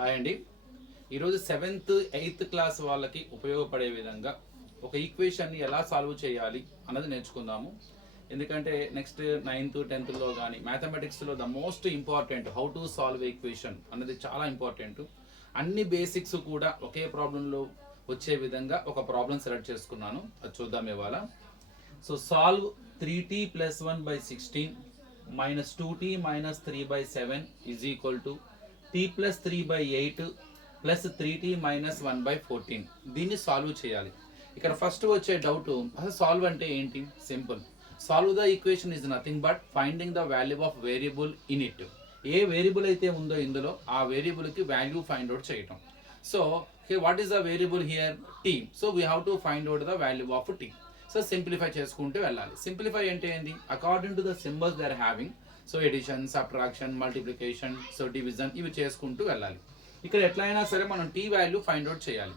Hi అండి. ఈరోజు 7th 8th class వాళ్ళకి ఉపయోగపడే విధంగా ఒక ఈక్వేషన్ని ఎలా సాల్వ్ చేయాలి అన్నది నేర్చుకుందాము. ఎందుకంటే నెక్స్ట్ 9th 10thలో కానీ మ్యాథమెటిక్స్లో the most important how to solve equation అన్నది చాలా ఇంపార్టెంట్. అన్ని బేసిక్స్ కూడా ఒకే ప్రాబ్లంలో వచ్చే విధంగా ఒక ప్రాబ్లం సెలెక్ట్ చేసుకున్నాను. అది చూద్దాం ఇవాళ. So solve 3t + 1/16 - 2t - 3/7 = t + 3/8 + 3t - 1/14. దీన్ని సాల్వ్ చేయాలి. ఇక్కడ ఫస్ట్ వచ్చే డౌట్, అసలు సాల్వ్ అంటే ఏంటి? Simple. Solve the equation is nothing but finding the value of variable in it. ఏ వేరియబుల్ అయితే ఉందో ఇందులో ఆ వేరియబుల్కి వాల్యూ ఫైండ్ అవుట్ చేయటం. So what is the variable here? t. So we have to find out the value of t. So simplify చేసుకుంటూ వెళ్ళాలి. Simplify అంటే ఏంటి? According to the symbols they are having. So addition, subtraction, multiplication, so division, ఇవి చేసుకుంటూ వెళ్ళాలి. ఇక్కడ ఎట్లయినా సరే మనం టీ వాల్యూ ఫైండ్ అవుట్ చేయాలి.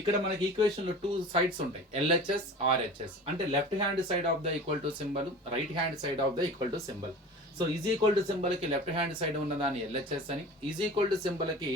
ఇక్కడ మనకి ఈక్వేషన్లో 2 సైడ్స్ ఉంటాయి, ఎల్హెచ్ఎస్, ఆర్హెచ్ఎస్. అంటే left hand side of the equal to symbol, right hand side of the equal to symbol. So is equal to సింబల్కి లెఫ్ట్ హ్యాండ్ సైడ్ ఉన్నదాన్ని ఎల్హెచ్ఎస్ అని, ఈజ్ ఈక్వల్ టు సింబల్కి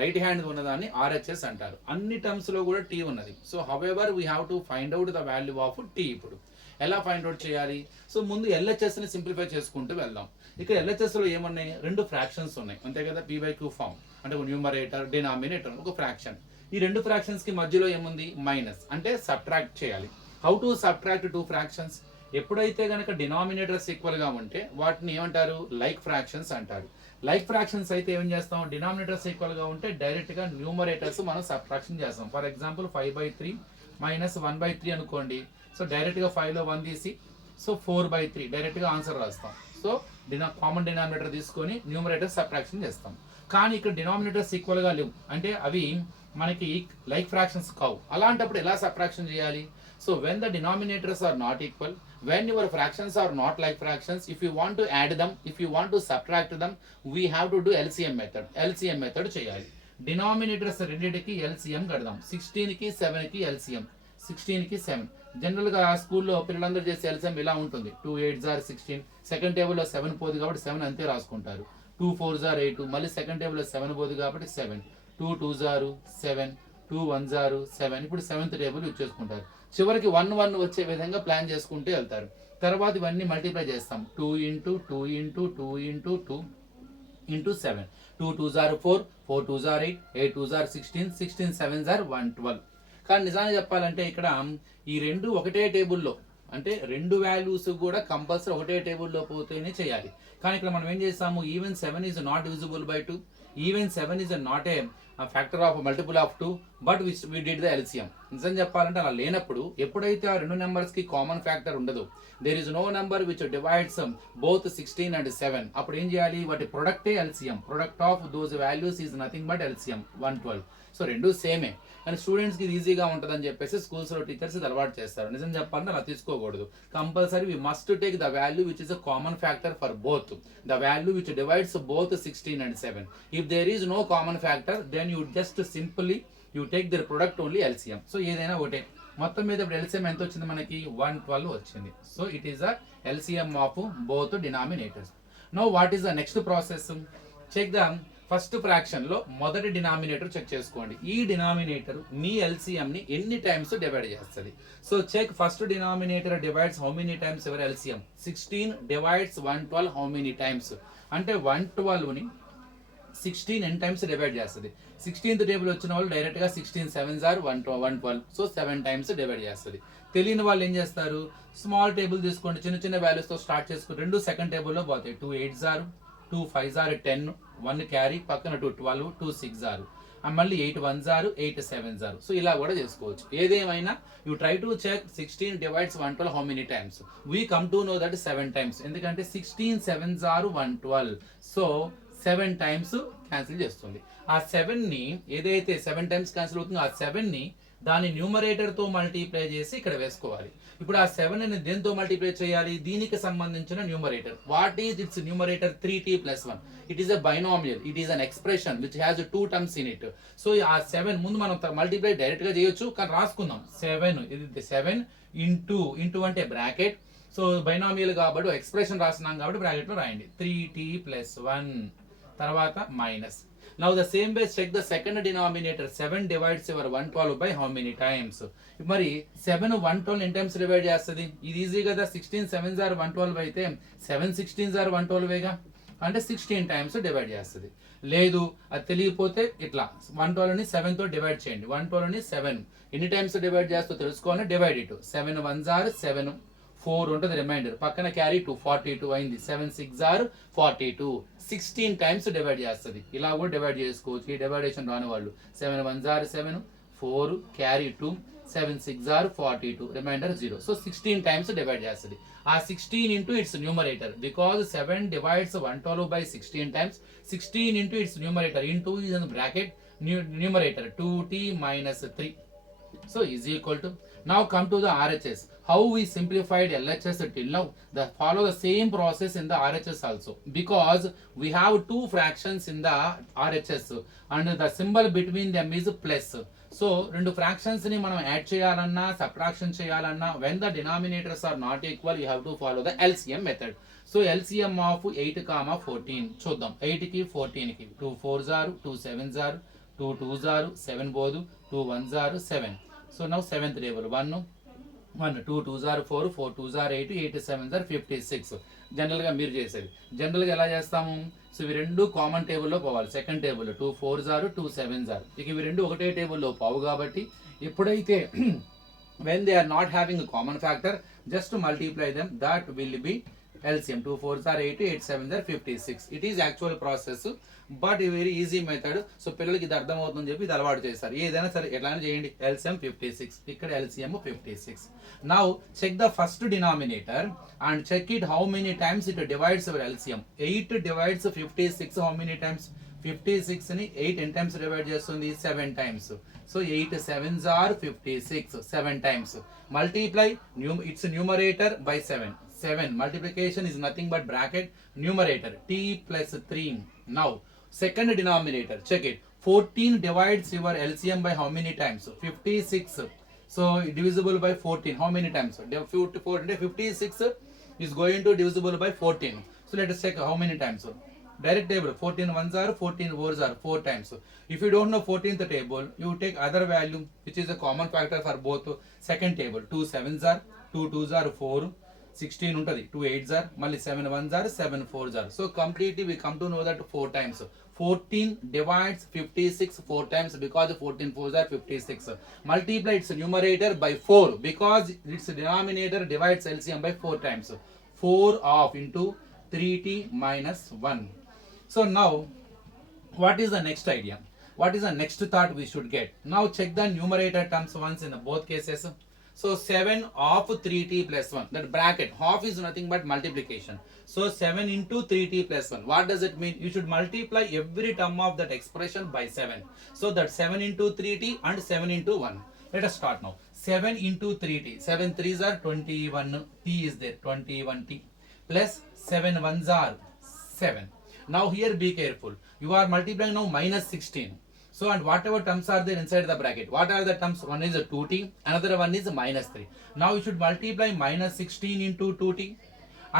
రైట్ హ్యాండ్ ఉన్నదాన్ని RHS అంటారు. అన్ని టర్మ్స్లో కూడా టీ ఉన్నది. So however we have to find out the value of T. ఇప్పుడు ఎలా ఫైండ్ అవుట్ చేయాలి? సో ముందు ఎల్హెచ్ఎస్ని సింప్లిఫై చేసుకుంటూ వెళ్దాం. ఇక్కడ ఎల్హెచ్ఎస్లో ఏమున్నాయి? 2 ఫ్రాక్షన్స్ ఉన్నాయి, అంతే కదా. p/q ఫామ్ అంటే ఒక న్యూమరేటర్, డినామినేటర్, ఒక ఫ్రాక్షన్. ఈ 2 ఫ్రాక్షన్స్కి మధ్యలో ఏముంది? మైనస్, అంటే సబ్ట్రాక్ట్ చేయాలి. How to subtract 2 fractions? ఎప్పుడైతే కనుక డినామినేటర్స్ ఈక్వల్గా ఉంటే వాటిని ఏమంటారు? లైక్ ఫ్రాక్షన్స్ అంటారు. లైక్ ఫ్రాక్షన్స్ అయితే ఏం చేస్తాం? డినామినేటర్స్ ఈక్వల్గా ఉంటే డైరెక్ట్గా న్యూమరేటర్స్ మనం సబ్ట్రాక్షన్ చేస్తాం. ఫర్ ఎగ్జాంపుల్ 5/3 - 1/3 అనుకోండి. సో డైరెక్ట్గా 5లో 1 తీసి సో 4/3 డైరెక్ట్గా ఆన్సర్ రాస్తాం. సో కామన్ డినామినేటర్ తీసుకొని న్యూమరేటర్ సబ్ట్రాక్షన్ చేస్తాం. కానీ ఇక్కడ డినామినేటర్స్ ఈక్వల్గా లేవు, అంటే అవి మనకి లైక్ ఫ్రాక్షన్స్ కావు. అలాంటప్పుడు ఎలా సబ్ట్రాక్షన్ చేయాలి? So when the denominators are not equal, when your fractions are not like fractions, if you want to add them, if you want to subtract them, we have to do LCM method. LCM method చేయాలి. Denominators రెండింటికి LCM కడదాం. 16కి 7కి LCM, 16కి 7. జనరల్గా స్కూల్లో పిల్లలందరూ చేసే LCM ఇలా ఉంటుంది. 2 8s are 16. Second టేబుల్లో 7 పోదు కాబట్టి 7 అంతే రాసుకుంటారు. 2 4s are 8. మళ్ళీ సెకండ్ టేబుల్లో 7 పోదు కాబట్టి 7. 2 2s are 7. 2 1s are 7. ఇప్పుడు 7th టేబుల్ యూజ్ చేసుకుంటారు. చివరికి 1 1 వచ్చే విధంగా ప్లాన్ చేసుకుంటూ వెళ్తారు. తర్వాత ఇవన్నీ మల్టిప్లై చేస్తాం. 2 × 2 × 2 × 2 × 7. 2 2s are 4. 4 2s are 8. 8 2s are 16. 16 7s are 112. కానీ నిజాన్ని చెప్పాలంటే ఇక్కడ ఈ రెండు ఒకటే టేబుల్లో, అంటే 2 వాల్యూస్ కూడా కంపల్సరీ ఒకటే టేబుల్లో పోతేనే చేయాలి. కానీ ఇక్కడ మనం ఏం చేస్తాము? Even 7 is not divisible by 2. Even 7 is not a factor of multiple of 2, but we did the LCM. నిజం చెప్పాలంటే అలా లేనప్పుడు, ఎప్పుడైతే ఆ 2 నెంబర్స్కి కామన్ ఫ్యాక్టర్ ఉండదు, there is no number which divides both 16 and 7, అప్పుడు ఏం చేయాలి? వాటి ప్రొడక్టే LCM. Product of those values is nothing but LCM 112. సో రెండు సేమే, కానీ స్టూడెంట్స్కి ఇది ఈజీగా ఉంటుందని చెప్పేసి స్కూల్స్లో టీచర్స్ ఇది అలవాటు చేస్తారు. నిజం చెప్పాలంటే అలా తీసుకోకూడదు. Compulsory we must take the value which is a common factor for both, the value which divides both 16 and 7. If there is no common factor, then you just simply you take their product only LCM. సో ఏదైనా ఒకటే. మొత్తం మీద ఇప్పుడు LCM ఎంత వచ్చింది మనకి? 112 వచ్చింది. So it is the LCM of both denominators. Now what is the next process? Check the first fraction లో మొదటి డినామినేటర్ చెక్ చేసుకోండి. ఈ డినామినేటర్ మీ LCM ని ఎన్ని టైమ్స్ డివైడ్ చేస్తుంది? So check first denominator divides how many times your LCM. 16 divides 112 how many టైమ్స్? అంటే 112ని 16 ఎన్ని టైమ్స్ డివైడ్ చేస్తుంది? 16th టేబుల్ వచ్చిన వాళ్ళు డైరెక్ట్గా 16 7s are 112. So 7 times divide చేస్తుంది. తెలియని వాళ్ళు ఏం చేస్తారు? స్మాల్ టేబుల్ తీసుకోండి, చిన్న చిన్న వాల్యూస్తో స్టార్ట్ చేసుకుని 2 సెకండ్ టేబుల్లో పోతాయి. 2 8s are 2 5s are 10, 1 carry పక్కన 2 12, 2 6s are, మళ్ళీ 8 1s are 8 7s are. So ఇలా కూడా చేసుకోవచ్చు. ఏదేమైనా you try to check 16 divides 112 how many times. We come to know that 7 times, ఎందుకంటే 16 7s are 112. So 7 times cancel చేస్తుంది. ఆ 7ని ఏదైతే 7 టైమ్స్ క్యాన్సిల్ అవుతుందో ఆ 7ని దాని న్యూమరేటర్తో మల్టిప్లై చేసి ఇక్కడ వేసుకోవాలి. ఇప్పుడు ఆ 7ని దేంతో మల్టిప్లై చేయాలి? దీనికి సంబంధించిన numerator. What is it's numerator? 3t + 1. It is a binomial, it is an expression which has 2 terms in it. So ఆ 7 ముందు మనం మల్టిప్లై డైరెక్ట్గా చేయొచ్చు, కానీ రాసుకుందాం. 7 ఇది 7 ఇంటూ అంటే బ్రాకెట్. సో బైనామియల్ కాబట్టి ఎక్స్ప్రెషన్ రాస్తున్నాం కాబట్టి బ్రాకెట్లో రాయండి. 3t + 1 తర్వాత minus. Now the same way check the second denominator. 7 divides your 112 by how many times? మరి 7 112 ఎన్ని టైమ్స్ డివైడ్ చేస్తుంది? ఇది ఈజీ కదా. 16 7s are 112 అయితే 7 16s are 112గా, అంటే 16 టైమ్స్ డివైడ్ చేస్తుంది. లేదు అది తెలియకపోతే ఇట్లా 112ని 7తో డివైడ్ చేయండి. 112ని 7 ఎన్ని టైమ్స్ డివైడ్ చేస్తో తెలుసుకోవాలి. డివైడ్ ఇటు 7 1s are 7, 4 ఉంటుంది రిమైండర్, పక్కన క్యారీ 2 42 అయింది. 7 6s are 42, 16 టైమ్స్ డివైడ్ చేస్తుంది. ఇలా కూడా డివైడ్ చేసుకోవచ్చు. ఈ డివైడేషన్ రాని వాళ్ళు 7 1s are 7, 4 carry 2, 7 6s are 42, remainder 0. So 16 times divide చేస్తుంది. ఆ 16 into its numerator, because 7 divides 112 by 16 times. 16 into its numerator, into is in the bracket numerator 2t minus 3. So is equal to, now come to the RHS. How we simplified LHS till now, follow the same process in the RHS also, because we have two fractions in the RHS and the symbol between them is plus. So రెండు fractions ని మనం add చేయాలన్నా subtraction చేయాలన్నా when the denominators are not equal you have to follow the LCM method. So LCM of 8, 14 చూద్దాం. 8 కి 14 కి 2 4s are 2 7s are 2 2s are 7 బోదు 2 1s are 7. So now 7th table 1 2 2s are 4 4 2s are 8 8 7s are 56. జనరల్గా మీరు చేసేది జనరల్గా ఎలా చేస్తాము? So ఇవి రెండు కామన్ టేబుల్లో పోవాలి. Second table 2 4s are 2 7s are, ఇక ఇవి రెండు ఒకటే టేబుల్లో పోవు కాబట్టి ఎప్పుడైతే when they are not having a common factor, just to multiply them, that will be LCM. 2 4s are 8 8 7s are 56. It is actual process, but a very easy method. So పిల్లలకి ఇది అర్థమవుతుందని చెప్పి ఇది అలవాటు చేస్తారు. ఏదైనా సరే ఎట్లానే చేయండి. LCM 56, ఇక్కడ LCM 56. Now check the first denominator and check it how many times it divides our LCM. 8 divides 56 how many times? 56 ని 8 ఎన్ని టైమ్స్ డివైడ్ చేస్తుంది? 7 times. So 8 7s are 56, 7 times. Multiply its numerator by 7. 7 multiplication is nothing but bracket numerator t plus 3. Now second denominator, check it. 14 divides your LCM by how many times? 56. So divisible by 14 how many times? 56 is going to divisible by 14. So let us check how many times. Direct table 14 1s are 14 4s are 4 times. If you don't know 14th table, you take other value which is a common factor for both. Second table 2 7s are 2 2s are 4, 16 ఉంటుంది, 2 8s are, మళ్ళీ 7 1s are 7 4s are. So completely we come to know that 4 times. 14 divides 56 4 times because 14 4s are 56. Multiply its numerator by 4 because its denominator divides LCM by 4 times. 4 of into 3t minus 1. So now what is the next idea? What is the next thought we should get? Now check the numerator terms once in the both cases. So 7 of 3t plus 1, that bracket half is nothing but multiplication. So 7 into 3t plus 1, what does it mean? You should multiply every term of that expression by 7. So that 7 into 3t and 7 into 1. Let us start now. 7 into 3t, 7 3s are 21, t is there, 21t plus 7 1s are 7. Now here be careful, you are multiplying now minus 16. So and whatever terms are there inside the bracket, what are the terms? One is a 2t, another one is a minus 3. Now you should multiply minus 16 into 2t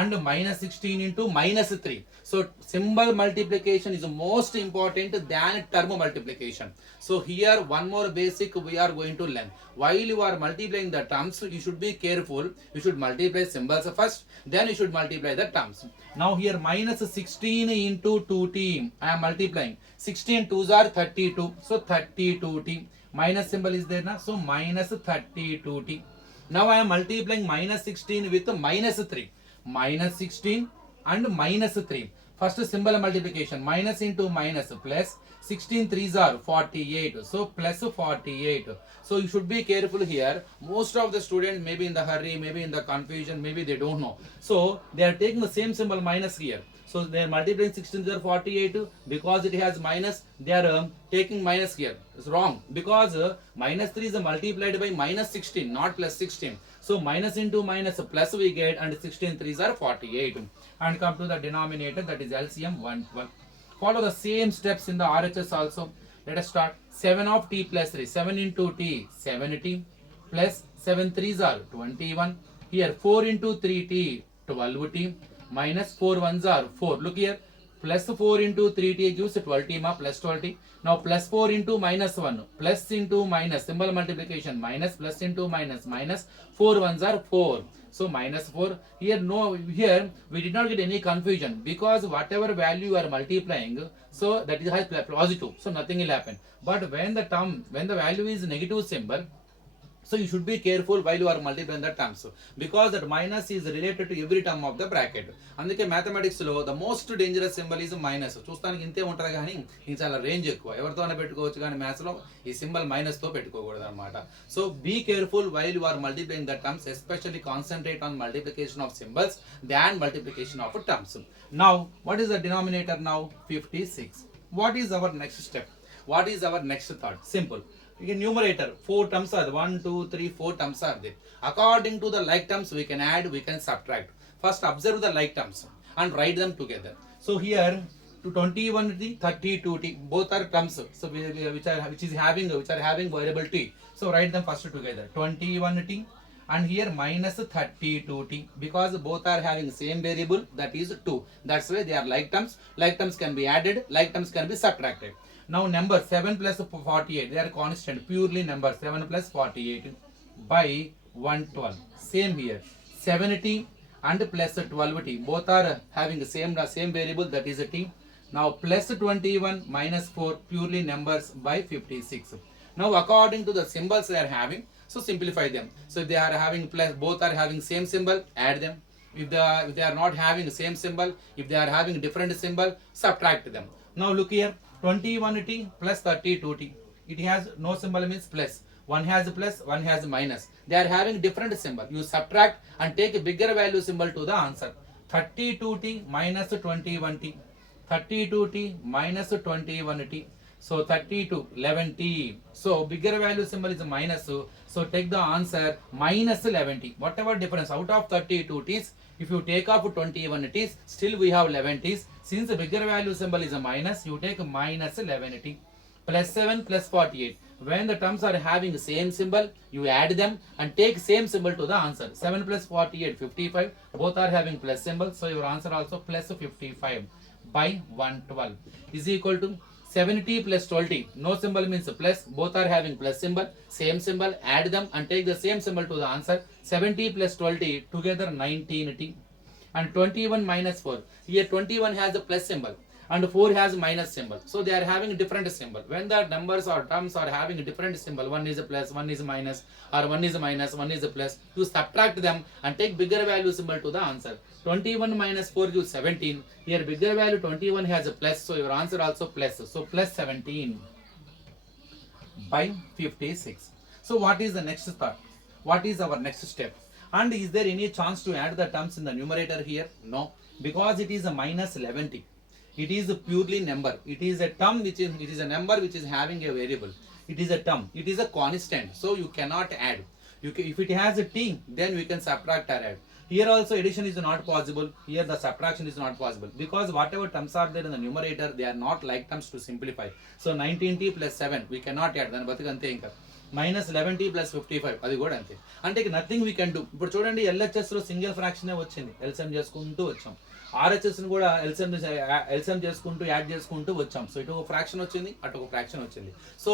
and minus 16 into minus 3. So symbol multiplication is most important than term multiplication. So here one more basic we are going to learn. While you are multiplying the terms, you should be careful. You should multiply symbols first, then you should multiply the terms. Now here minus 16 into 2t, I am multiplying. 16 2s are 32, so 32t. Minus symbol is there now, so minus 32t. Now I am multiplying minus 16 with minus 3. Minus 16 and minus 3. First symbol multiplication, minus into minus plus 16 3s are 48, so plus 48. So you should be careful here. Most of the students may be in the hurry, maybe in the confusion, maybe they don't know. So they are taking the same symbol minus here. So they are multiplying 16 to 48 because it has minus. They are taking minus here. It's wrong because minus 3 is multiplied by minus 16, not plus 16. So minus into minus plus we get, and 16 3s are 48. And come to the denominator, that is LCM 112. Follow the same steps in the RHS also. Let us start. 7 of t plus 3. 7 into t, 7t plus 7 3s are 21. Here 4 into 3t, 12t minus 4 1s are 4. Look here. Plus 4 into 3t gives 12t ma, plus 12t. Now plus 4 into minus 1, plus into minus, symbol multiplication, minus, plus into minus, minus, 4 ones are 4. So minus 4. Here no, here we did not get any confusion because whatever value you are multiplying, so that is has positive, so nothing will happen. But when the value is negative symbol, so you should be careful while you are multiplying the terms because that minus is related to every term of the bracket. అందుకే mathematics లో the most dangerous symbol is minus. చూస్తానికి ఇంతే ఉంటుంది కానీ ఇది చాలా range ఎక్కువ, ఎవరితోనే పెట్టుకోవచ్చు కానీ మ్యాథ్స్ లో ఈ సింబల్ మైనస్ తో పెట్టుకోకూడదు అనమాట. So be careful while you are multiplying the terms, especially concentrate on multiplication of symbols than multiplication of terms. Now what is the denominator now? 56. What is our next step? What is our next thought? Simple. In numerator, 4 terms are there. 1, 2, 3, 4 terms are there. According to the like terms, we can add, we can subtract. First, observe the like terms and write them together. So here, to 21t, 32t, both are terms. So which are having variable t. So write them first together. 21t and here minus 32t because both are having same variable, that is 2. That's why they are like terms. Like terms can be added, like terms can be subtracted. Now number 7 plus 48, they are constant, purely number. 7 plus 48 by 112. Same here, 70 and plus 12t, both are having the same variable, that is a t. Now plus 21 minus 4, purely numbers, by 56. Now according to the symbols they are having, so simplify them. So if they are having plus, both are having same symbol, add them. If they are not having the same symbol, if they are having different symbol, subtract them. Now look here, 21t plus 32t. It has no symbol, means plus. One has plus, one has minus. They are having different symbol. You subtract and take a bigger value symbol to the answer. 32t minus 21t. 32t minus 21t. So 32, 11t. So bigger value symbol is minus. So take the answer minus 11t. Whatever difference out of 32t's, if you take off 21t's, still we have 11t's. Since the bigger value symbol is a minus, you take minus 11t. Plus 7 plus 48. When the terms are having same symbol, you add them and take same symbol to the answer. 7 plus 48, 55. Both are having plus symbol, so your answer also plus 55 by 112 is equal to 70 plus 12t. No symbol means plus. Both are having plus symbol, same symbol. Add them and take the same symbol to the answer. 70 plus 12t together 19t. And 21 minus 4. Here 21 has a plus symbol and 4 has minus symbol. So they are having different symbol. When the numbers or terms are having a different symbol, one is a plus, one is a minus, or one is a minus, one is a plus, you subtract them and take bigger value symbol to the answer. 21 minus 4 gives 17. Here bigger value 21 has a plus, so your answer also plus. So plus 17 by 56. So what is the next thought? What is our next step? And is there any chance to add the terms in the numerator here? No, because it is a minus 11t. It is a purely number. It is a term it is a number which is having a variable. It is a term. It is a constant. So you cannot add. If it has a t, then we can subtract or add. Here also addition is not possible. Here the subtraction is not possible because whatever terms are there in the numerator, they are not like terms to simplify. So 19t plus 7 we cannot add. Then batikante inka. Minus 11t plus 55 అది కూడా అంతే. అంటే nothing we can do. ఇప్పుడు చూడండి LHS లో single ఫ్రాక్షనే వచ్చింది, LCM చేసుకుంటూ వచ్చాం. RHS ని కూడా ఎల్సిఎం చేసుకుంటూ యాడ్ చేసుకుంటూ వచ్చాం. సో ఇటు ఒక ఫ్రాక్షన్ వచ్చింది, అటు ఒక ఫ్రాక్షన్ వచ్చింది. So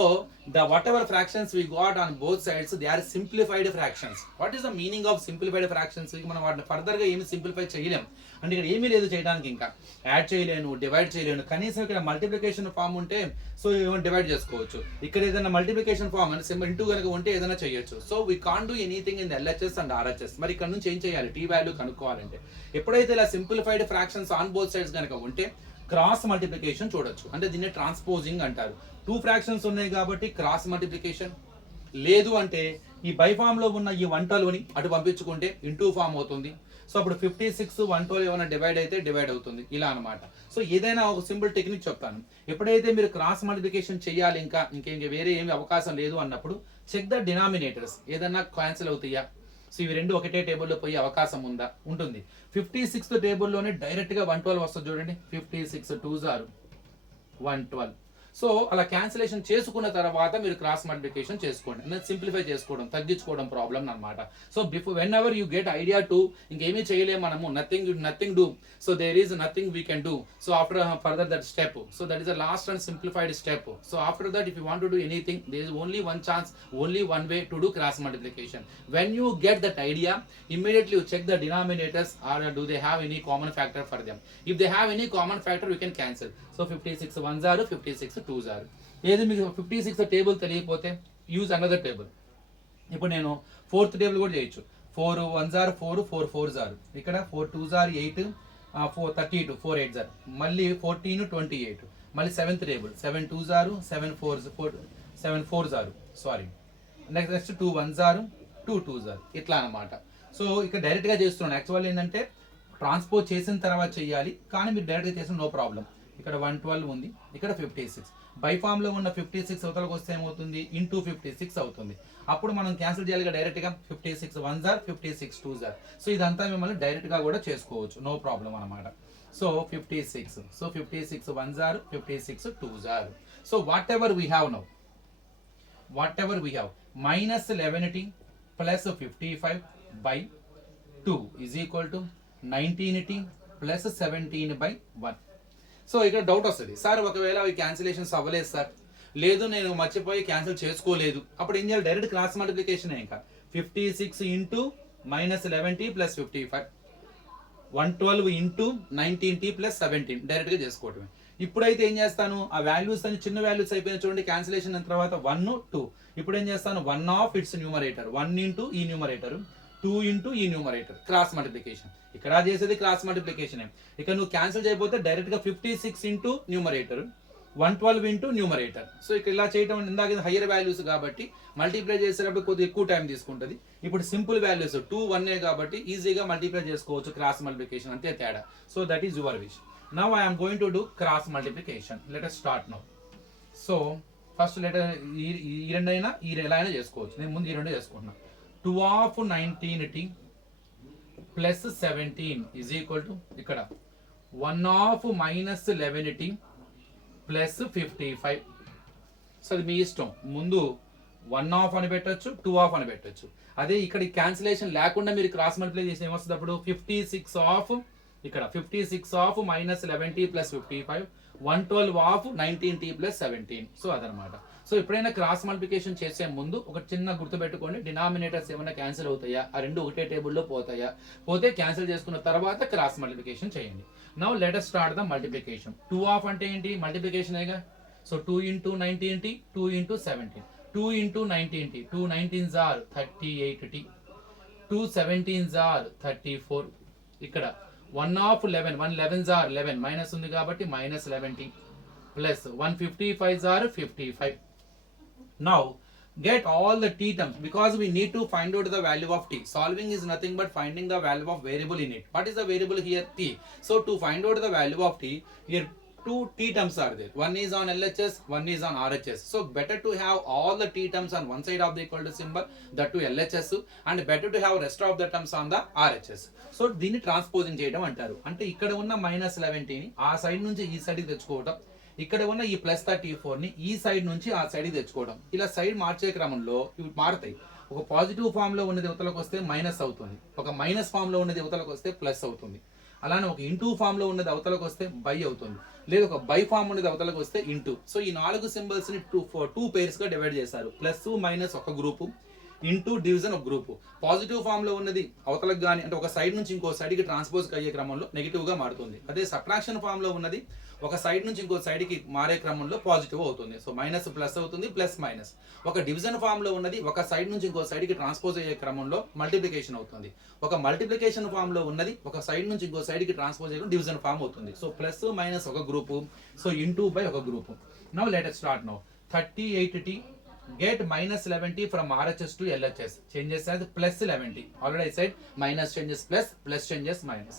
the whatever fractions we got on both sides, they are simplified fractions. What is the meaning of simplified fractions? మనం వాటిని ఫర్దర్ గా ఏమి సింప్లిఫై చేయలేం. అంటే ఇక్కడ ఏమీ లేదు చేయడానికి, ఇంకా యాడ్ చేయలేను, డివైడ్ చేయలేను. కనీసం ఇక్కడ మల్టిప్లికేషన్ ఫామ్ ఉంటే సో డివైడ్ చేసుకోవచ్చు. ఇక్కడ ఏదైనా మల్టిప్లికేషన్ ఫామ్ అంటే సింబల్ ఇంటూ కనుక ఉంటే ఏదైనా చేయొచ్చు. So we can do anything in the LHS అండ్ RHS. మరి ఇక్కడ నుంచి ఏం చేయాలి? టీ వాల్యూ కనుక్కోవాలంటే ఎప్పుడైతే ఇలా simplified fractions on both sides కనుక ఉంటే క్రాస్ మల్టిప్లికేషన్ చూడొచ్చు. అంటే దీన్ని ట్రాన్స్పోజింగ్ అంటారు. 2 ఫ్రాక్షన్స్ ఉన్నాయి కాబట్టి క్రాస్ మల్టిప్లికేషన్. లేదు అంటే ఈ బై ఫామ్ లో ఉన్న ఈ 112ని అటు పంపించుకుంటే ఇంటూ ఫామ్ అవుతుంది. సో అప్పుడు 56 112 ఏమైనా డివైడ్ అయితే డివైడ్ అవుతుంది, ఇలా అనమాట. సో ఏదైనా ఒక సింపుల్ టెక్నిక్ చెప్తాను. ఎప్పుడైతే మీరు క్రాస్ మల్టిప్లికేషన్ చేయాలి, ఇంకా వేరే ఏమి అవకాశం లేదు అన్నప్పుడు చెక్ ద డినామినేటర్స్, ఏదైనా క్యాన్సిల్ అవుతాయా. సో ఇవి రెండు ఒకటే టేబుల్లో పోయే అవకాశం ఉంటుంది. 56th టేబుల్లోనే డైరెక్ట్ గా 112 వస్తుంది చూడండి. 56 2s are 112. సో అలా క్యాన్సిలేషన్ చేసుకున్న తర్వాత మీరు క్రాస్ మల్టిప్లికేషన్ చేసుకోండి, అనేది సింప్లిఫై చేసుకోవడం, తగ్గించుకోవడం ప్రాబ్లం అనమాట. So before when ever you get idea to ఇంకేమీ చేయలేము మనము, nothing do, so there is nothing we can do. So after further that step, so that is the last and simplified step. So after that if you want to do anything, there is only one chance, only one way to do cross multiplication. When you get that idea, immediately you check the denominators, or do they have any common factor for them. If they have any common factor, we can cancel. So 56 1s are 56 2s are. ఏది మీకు 56 table తెలియకపోతే use another table. ఇప్పుడు నేను fourth table కూడా చేయొచ్చు. 4 1s are 4, 4 4s are, ఇక్కడ 4 2s are 8, 4 32, 4 8s are, మళ్ళీ 14 28, మళ్ళీ seventh table 7 2s are 7 4s are, sorry, next 2 1s are 2 2s are, ఇట్లా అనమాట. సో ఇక్కడ డైరెక్ట్గా చేస్తున్నాను. యాక్చువల్ ఏంటంటే ట్రాన్స్పోజ్ చేసిన తర్వాత చేయాలి, కానీ మీరు డైరెక్ట్గా చేసిన నో ప్రాబ్లం. ఇక్కడ 112 ఉంది, ఇక్కడ 56. బై ఫామ్లో ఉన్న 56 అవతలకు వస్తే ఏమవుతుంది, ఇంటూ 56 అవుతుంది. అప్పుడు మనం క్యాన్సిల్ చేయాలి డైరెక్ట్గా. 56 1s are 56 2s are. So ఇదంతా మిమ్మల్ని డైరెక్ట్గా కూడా చేసుకోవచ్చు, నో ప్రాబ్లం అనమాట. So 56, so 56 1s are 56 2s are. So what ever we have now, minus 11t plus 55 by 2 is equal to 19t plus 17 by 1. So ఇక్కడ doubt వస్తుంది, sir ఒకవేళ అవి క్యాన్సిలేషన్స్ అవ్వలేదు సార్, లేదు నేను మర్చిపోయి క్యాన్సిల్ చేసుకోలేదు, అప్పుడు ఏం చేయాలి, డైరెక్ట్ క్రాస్ మల్టిప్లికేషన్. ఇంకా 56 into minus 11t plus 55, 112 into 19t plus 17 డైరెక్ట్గా చేసుకోవటమే. ఇప్పుడైతే ఏం చేస్తాను, ఆ వాల్యూస్ అని చిన్న వాల్యూస్ అయిపోయిన చూడండి, క్యాన్సిలేషన్ అయిన తర్వాత 1 2. ఇప్పుడు ఏం చేస్తాను, 1 ఆఫ్ ఇట్స్ న్యూమరేటర్, 1 ఇంటూ ఈ న్యూమరేటర్, 2 ఇంటూ ఈ న్యూమరేటర్, క్రాస్ మల్టిప్లికేషన్. ఇక్కడ చేసేది క్రాస్ మల్టిప్లికేషన్. ఇక నువ్వు క్యాన్సిల్ చేయకపోతే డైరెక్ట్గా 56 into numerator, 112 into numerator. So ఇక్కడ ఇలా చేయడం ఇందాక హయ్యర్ వాల్యూస్ కాబట్టి మల్టిప్లై చేసేటప్పుడు కొద్దిగా ఎక్కువ టైం తీసుకుంటుంది. ఇప్పుడు సింపుల్ వాల్యూస్ 2 1 కాబట్టి ఈజీగా మల్టిప్లై చేసుకోవచ్చు, క్రాస్ మల్టిప్లికేషన్ అంతే తేడా. So that is your wish. Now I am going to do cross multiplication. Let us start now. So first ఈ రెండైనా ఎలా అయినా చేసుకోవచ్చు. నేను ముందు ఈ రెండు చేసుకుంటున్నా. 2 of 19t plus 17 is equal to ఇక్కడ 1 of minus 11t plus 55. So అది మీ ఇష్టం, ముందు 1 ఆఫ్ అని పెట్టచ్చు, 2 ఆఫ్ అని పెట్టచ్చు. అదే ఇక్కడ క్యాన్సిలేషన్ లేకుండా మీరు క్రాస్ మల్టిప్లై చేసి ఏమొస్తుంది, అప్పుడు 56 ఆఫ్, ఇక్కడ 56 of minus 11t plus 55, 112 of 19t plus 17. So అదనమాట. సో ఎప్పుడైనా క్రాస్ మల్టిప్లికేషన్ చేసే ముందు ఒక చిన్న గుర్తుపెట్టుకోండి, డినామినేటర్స్ ఏమైనా క్యాన్సిల్ అవుతాయా, ఆ రెండు ఒకటే టేబుల్లో పోతాయా, పోతే క్యాన్సిల్ చేసుకున్న తర్వాత క్రాస్ మల్టిప్లికేషన్ చేయండి. Now let us start the multiplication. 2 of అంటే ఏంటి, మల్టిప్లికేషన్ ఏగా. So 2 into 19t, 2 into 17, 2 into 19t, 2 19s are 38t, 2 17s are 34. ఇక్కడ 1 ఆఫ్ 11, 1 11s are 11, మైనస్ ఉంది కాబట్టి minus 11t plus 155s are 55. Now get all the t terms because we need to find out the value of t. Solving is nothing but finding the value of variable in it. What is the variable here? T. So to find out the value of t, here 2 t terms are there. One is on LHS, one is on RHS. So better to have all the t terms on one side of the equal to symbol, that to LHS, and better to have rest of the terms on the RHS. So దీన్ని transposing చేయడం అంటారు. అంటే ఇక్కడ ఉన్న minus 11tని ఆ side నుంచి ఈ సైడ్కి తెచ్చుకోవడం, ఇక్కడ ఉన్న ఈ ప్లస్ 34ని ఈ సైడ్ నుంచి ఆ సైడ్కి తెచ్చుకోవడం. ఇలా సైడ్ మార్చే క్రమంలో ఇవి మారుతాయి. ఒక పాజిటివ్ ఫామ్ లో ఉన్నది యువతలకు వస్తే మైనస్ అవుతుంది, ఒక మైనస్ ఫామ్ లో ఉన్నది యువతలకు వస్తే ప్లస్ అవుతుంది. అలానే ఒక ఇంటూ ఫామ్ లో ఉన్నది అవతలకు వస్తే బై అవుతుంది, లేదు ఒక బై ఫామ్ ఉన్నది అవతలకు వస్తే ఇంటూ. సో ఈ 4 సింబల్స్ ని 2 పేర్స్ గా డివైడ్ చేశారు. ప్లస్ మైనస్ ఒక గ్రూపు, ఇంటూ డివిజన్ ఒక గ్రూపు. పాజిటివ్ ఫామ్ లో ఉన్నది అవతలకు కానీ అంటే ఒక సైడ్ నుంచి ఇంకో సైడ్ కి ట్రాన్స్పోజ్ అయ్యే క్రమంలో నెగిటివ్ గా మారుతుంది. అదే సబ్ట్రాక్షన్ ఫామ్ లో ఉన్నది ఒక సైడ్ నుంచి ఇంకో సైడ్ కి మారే క్రమంలో పాజిటివ్ అవుతుంది. సో మైనస్ ప్లస్ అవుతుంది, ప్లస్ మైనస్. ఒక డివిజన్ ఫామ్ లో ఉన్నది ఒక సైడ్ నుంచి ఇంకో సైడ్ కి ట్రాన్స్పోజ్ అయ్యే క్రమంలో మల్టిప్లికేషన్ అవుతుంది. ఒక మల్టిప్లికేషన్ ఫామ్ లో ఉన్నది ఒక సైడ్ నుంచి ఇంకో సైడ్ కి ట్రాన్స్పోజ్ అయ్యే డివిజన్ ఫామ్ అవుతుంది. సో ప్లస్ మైనస్ ఒక గ్రూపు, సో ఇంటూ బై ఒక group. Now let us start now. 38t get minus 11t from RHS to LHS changes as plus 11t. Already I said minus changes plus, plus changes minus.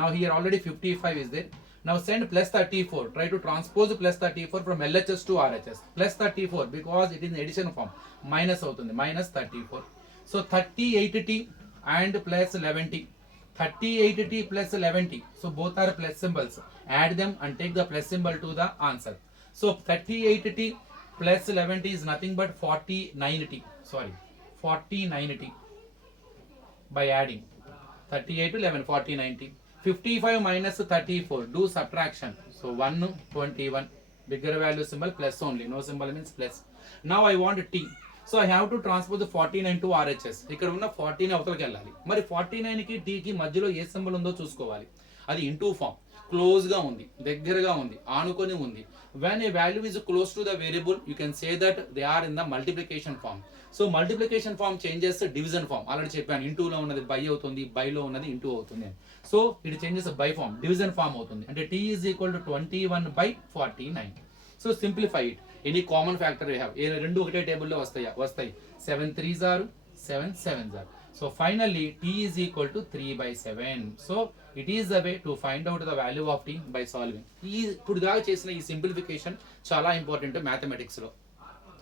Now here already 55 is there. Now send plus 34. Try to transpose plus 34 from LHS to RHS. Plus 34 because it is in addition form. Minus అవుతుంది, minus 34. So 38t and plus 11t. 38t plus 11t. So both are plus symbols. Add them and take the plus symbol to the answer. So 38t plus 11t is nothing but 49t. Sorry, 49t by adding 38 to 11, 49t. 55 minus 34, do subtraction. So 121, bigger value symbol plus only, no symbol means plus. Now I want t. So I have to transpose the 49 to RHS. ఇక్కడ ఉన్న 14 అవతలకి వెళ్ళాలి. మరి 49 కి t కి మధ్యలో ఏ symbol ఉందో చూసుకోవాలి. అది ఇంటూ ఫామ్, క్లోజ్ గా ఉంది, దగ్గరగా ఉంది, ఆనుకొని ఉంది. When a value is close to the variable, you can say that they are in the multiplication form. So multiplication form change చేస్తే డివిజన్ ఫామ్, ఆల్రెడీ చెప్పాను, ఇంటూలో ఉన్నది బై అవుతుంది, బైలో ఉన్నది ఇంటూ అవుతుంది. సో ఇది changes by form, division form అవుతుంది. అంటే t is equal to 21/49. So simplify it. Any common factor you have, ఏ రెండు ఒకటే టేబుల్లో వస్తాయి. 7 3s are 7 7s are. So finally t is equal to 3/7. So it is the way to find out the value of t by solving. ఇప్పుడు దాకా చేసిన ఈ simplification చాలా ఇంపార్టెంట్ మ్యాథమెటిక్స్ లో.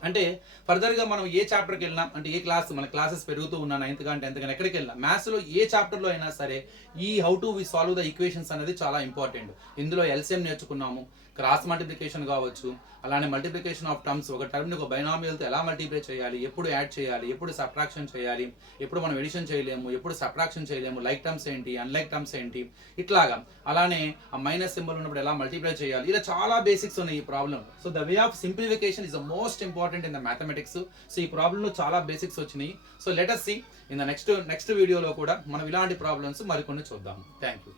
అంటే ఫర్దర్ గా మనం ఏ చాప్టర్కి వెళ్ళినా, అంటే ఏ క్లాస్, మన క్లాసెస్ పెరుగుతూ ఉన్నా 9th కానీ 10th కానీ ఎక్కడికి వెళ్ళినా, మ్యాథ్స్ లో ఏ చాప్టర్ లో అయినా సరే ఈ how to we solve the equations అనేది చాలా ఇంపార్టెంట్. ఇందులో ఎల్సిఎం నేర్చుకున్నాము, క్రాస్ మల్టిప్లికేషన్ కావచ్చు, అలానే మల్టిప్లికేషన్ ఆఫ్ టర్మ్స్, ఒక టర్మ్ ని ఒక బైనామియల్తో ఎలా మల్టిప్లై చేయాలి, ఎప్పుడు యాడ్ చేయాలి, ఎప్పుడు సబ్ట్రాక్షన్ చేయాలి, ఎప్పుడు మనం ఎడిషన్ చేయలేము, ఎప్పుడు సబ్ట్రాక్షన్ చేయలేము, లైక్ టర్మ్స్ ఏంటి, అన్లైక్ టర్మ్స్ ఏంటి, ఇట్లాగా. అలానే ఆ మైనస్ సింబల్ ఉన్నప్పుడు ఎలా మల్టిప్లై చేయాలి, ఇలా చాలా బేసిక్స్ ఉన్నాయి ఈ problem. So the way of simplification is the most important in the mathematics. So ఈ ప్రాబ్లం లో చాలా బేసిక్స్ వచ్చినాయి. So let us see in the next వీడియోలో కూడా మనం ఇలాంటి ప్రాబ్లమ్స్ మరికొన్ని చూద్దాం. Thank you.